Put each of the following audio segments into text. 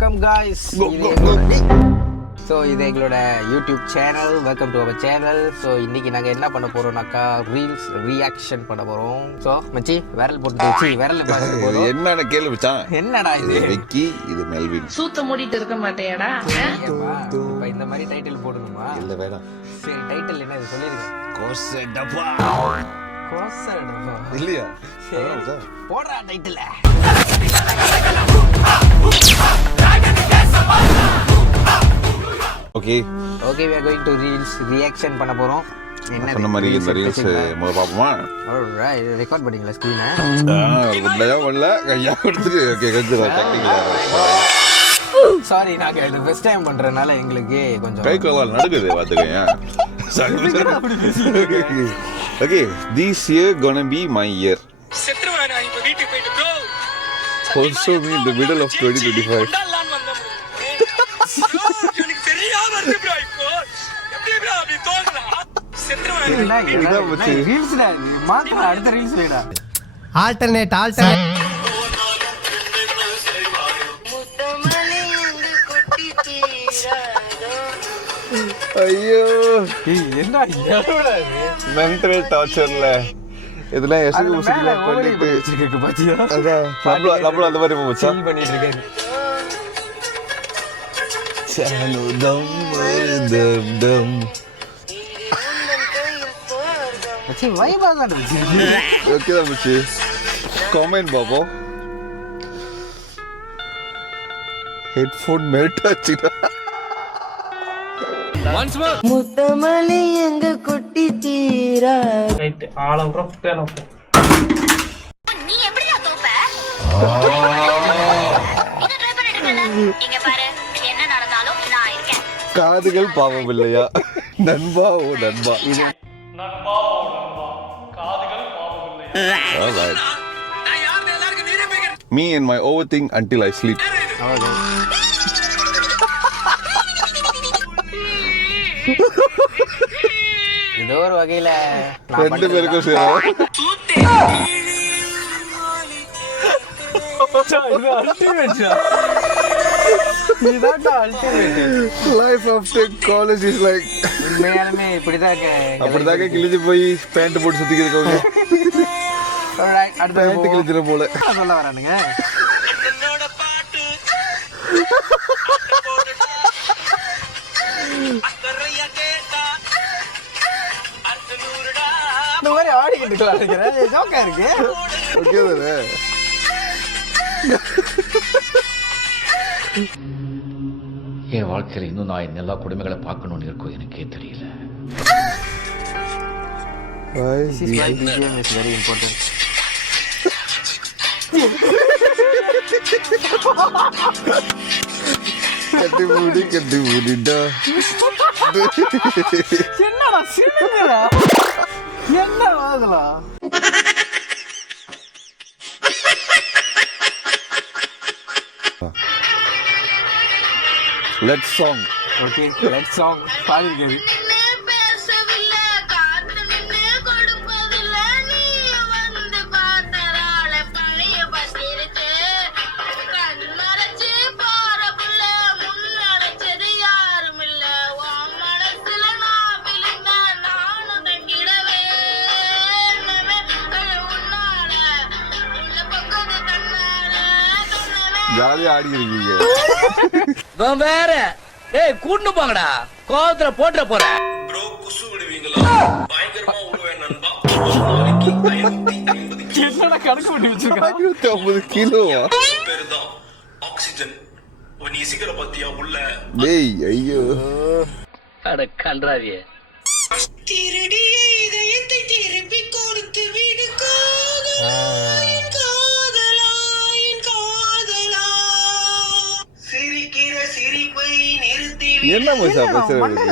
Welcome guys. So இது எங்களோட YouTube channel. Welcome to our channel. So இன்னைக்கு நாங்கள் என்ன பண்ண போறோம்னாக்கா ரீல்ஸ் ரியாக்ஷன் பண்ண போறோம். ஸோ மச்சி விரல் போட்டு வச்சு விரல் பார்த்து போறோம். என்னடா கேள்வி மச்சான்? என்னடா இது? விக்கி, இது மெல்வின். சூத்த மூடிட்டு இருக்க மாட்டேடா. இப்போ இந்த மாதிரி டைட்டில் போடணுமா? இல்ல வேணாம். சரி, டைட்டில் என்ன இது சொல்லிருங்க. கோசடப்பா. கோசடப்பா இல்லையா? போடுறா title. Okay okay, we are going to reels reaction பண்ண போறோம். என்ன சொன்ன மாதிரி இந்த ரீல்ஸ் முதல்ல பாப்போமா? ஆல்ரைட், ரெக்கார்ட் பண்ணீங்களா ஸ்கிரீனை? குட்டையா பண்ணல, கையா கொடுத்துட்டு ஓகே கொஞ்சம் சாரி, நாங்க இது ஃபர்ஸ்ட் டைம் பண்றதுனால எங்களுக்கு கொஞ்சம் கை கால் நடுக்குது பாத்துக்கங்க. Okay, this year gonna be my year. செத்ருவா, நான் இப்ப வீட்டுக்கு போயிட்டு bro Also me in the middle of 2025. கொண்டாடலாம்னு வந்தேன் bro. எனக்கு தெரியாம இருக்கு bro. இப்போ எப்படி bro அப்படி தோணுதா? செத்ருவா, இதான் மச்சி. ரீல்ஸ்டா மாத்திர அடுத்த ரீல்ஸ் வேடா. ஆல்டர்னேட் ஐயோ, என்ன எவ்வளவுடா இது? மென்டல் டார்ச்சர்ல இதெல்லாம் எஸ்டி முசிக்கல பண்ணிட்டு வச்சிருக்கு பாத்தியா? அதான் நம்மள அந்த மாதிரி போச்சா chill பண்ணிட்டு இருக்காரு. சானு தம் தம் தம். மச்சி வைபா தான் இருக்கு. ஓகே தான் மச்சி. கமெண்ட் பாப்போம். Headphone melt ஆச்சுடா. முத்தமலி எங்க கொட்டி தீரா. ரைட் ஆலம் bro டேன் ஓகே. நீ எப்படிடா தோப்ப? இத ட்ரை பண்ணிட்டு இருக்கல. இங்க பாரு, என்ன நடந்தாலும் நான் இருக்கேன். காதுகள் பாவம் இல்லையா? நண்பா ஓ நண்பா. நண்பா காதுகள் பாவம் இல்லை. Alright. நான் யாருன்னு எல்லாருக்கும் நிரூபிக்கிறேன். Me and my overthink until I sleep. ஏதோ ஒரு வகையில ரெண்டு பேருக்கும் சேரும். Life after college is like உண்மையாலுமே இப்படிதான் அப்படிதாங்க கிழிஞ்சு போய் பேண்ட் போட்டு சுத்திக்கிறதுக்கு பேண்ட் கிழிஞ்சிட போல. சொல்ல வரானுங்க. என்னோட பாட்டு அக்கறையா கேட்டா அந்த நூறுடா. இந்த மாதிரி ஆடிக்கிட்டு இருக்கலாம். ஜோக்கா இருக்கு. ஓகே தானே? என் வாழ்க்கையில் இன்னும் நான் எல்லா குடும்பங்களை பார்க்கணும்னு இருக்கும் எனக்கே தெரியல. This is why BGM is very important. கட்டி மூடிடா. என்னடா சின்னடா? என்ன ஆகுதுடா? Let's song. Okay, let's song பாடிருக்காரு. பேசவில்லை, காத்து நின்னு கொடுப்பதில்ல, நீ வந்து பார்த்ததால பழைய பத்திருச்சு. கண் மறைச்சு போற புள்ள, முன்னடைச்சது யாரும் இல்ல. உன் மனசுல நான் விழுந்த நானும் தங்கிடவே. உன்னால உள்ள பக்கத்து தன்னால சொன்னவே. ஜாலியா ஆடி இருக்கீங்க. வேற ஏய் கூட்டு போங்கடா, கோவத்துல போட்டுற போற. ப்ரோ குசு விடுவீங்களா? பயங்கரமா விடுவேன் நண்பா. நாளைக்கு 550 என்னடா கணக்கு பண்ணி வச்சிருக்கான்? 150 கிலோவா? பேரு தான் ஆக்சிஜன். நீ சீக்கிரம் பத்தியா உள்ள டேய் ஐயோ. அட கன்றாவியே. திருடிய இதயத்தை திருப்பி கொடுத்து விடு காதலா, என் காதலா, என் காதலா. சிரிக்கிற சிரிப்பை நிறுத்தி என்ன மச்சா பேசுறது?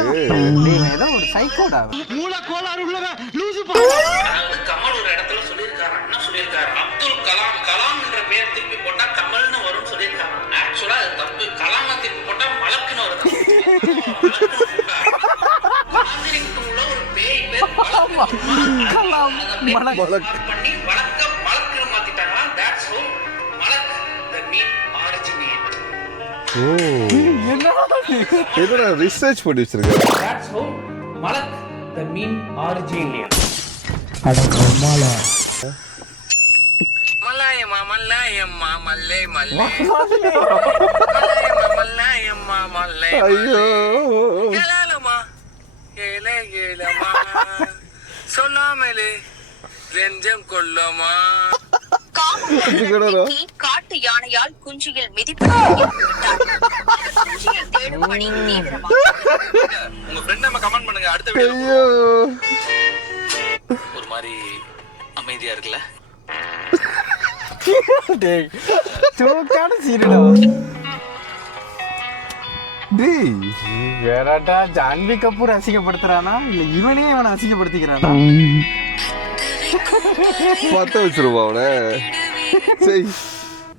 டேய், ஏதோ ஒரு சைக்கோடா. கமல் ஒரு இடத்துல சொல்லியிருக்காரு. என்ன சொல்லியிருக்காரு? அப்துல் கலாம், கலாம் என்ற பெயர் திருப்பி போட்டா கமல்னு வரும்னு சொல்லியிருக்காரு. ஆக்சுவலா அது தப்பு. கலாம் திருப்பி போட்டா மலக்குன்னு வருது. உள்ள ஒரு பேய் பேர் கலாம், மலக். பண்ணி வழக்க மலக்குன்னு மாத்திட்டாங்க. That's how மலக் the mean originate. ஓ என்னடா ரிசர்ச் பண்ணி வச்சிருக்க. That's how Malak, the meme originated. மல்லாயம்மா மல்லாயம்மா மல்லே மல்லே மல்லாயம்மா மல்லாயம்மா மல்லே ஐயோ ஏலமா ஏலே ஏலமா சொல்லாமலே நெஞ்சம் கொல்லமா. காட்டு யானையால் குஞ்சியில் மிதிப்பட்டு குஞ்சியை தேடும் பணி தீவிரமாக. உங்க ஃப்ரெண்ட் நம்ம கமெண்ட் பண்ணுங்க அடுத்த வீடியோ. ஐயோ ஒரு மாதிரி அமைதியா இருக்குல்ல. டேய் சோக்கான சீனடா. டேய் வேறடா ஜான்வி கபூர் அசிங்கப்படுத்துறானா இல்ல இவனே அவனை அசிங்கப்படுத்திக்கிறானா? பத்த வச்சிருவா அவனை. சரி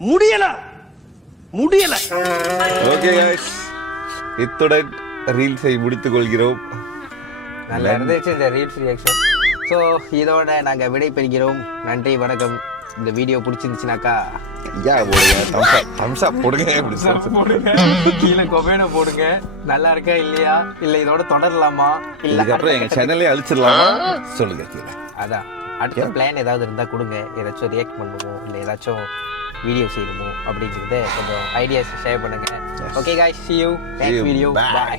முடியல முடியல. ஓகே गाइस, இத்துடன் ரீல்ஸை முடித்துக் கொள்கிறோம். நல்லா இருந்துச்சு இந்த ரீல்ஸ் ரியாக்ஷன். ஸோ இதோட நாங்கள் விடை பெறுகிறோம். நன்றி வணக்கம். இந்த வீடியோ பிடிச்சிருந்துச்சுனாக்கா ஐயா போடுங்க, தம்ஸ் அப் போடுங்க. போடுங்க, கீழே கொமெண்ட போடுங்க. நல்லா இருக்கா இல்லையா, இல்ல இதோட தொடரலாமா, இல்ல இதுக்கப்புறம் எங்க சேனலே அழிச்சிடலாமா சொல்லுங்க கீழே. அதான் அடுத்த பிளான் ஏதாவது இருந்தா கொடுங்க. ஏதாச்சும் ரியாக்ட் பண்ணுவோம் இல்லை ஏதாச்சும் வீடியோ செய்யணுமோ அப்படிங்கிறத கொஞ்சம் ஐடியாஸ் ஷேர் பண்ணுங்க. Okay guys, see you next See you. video. Bye. Bye.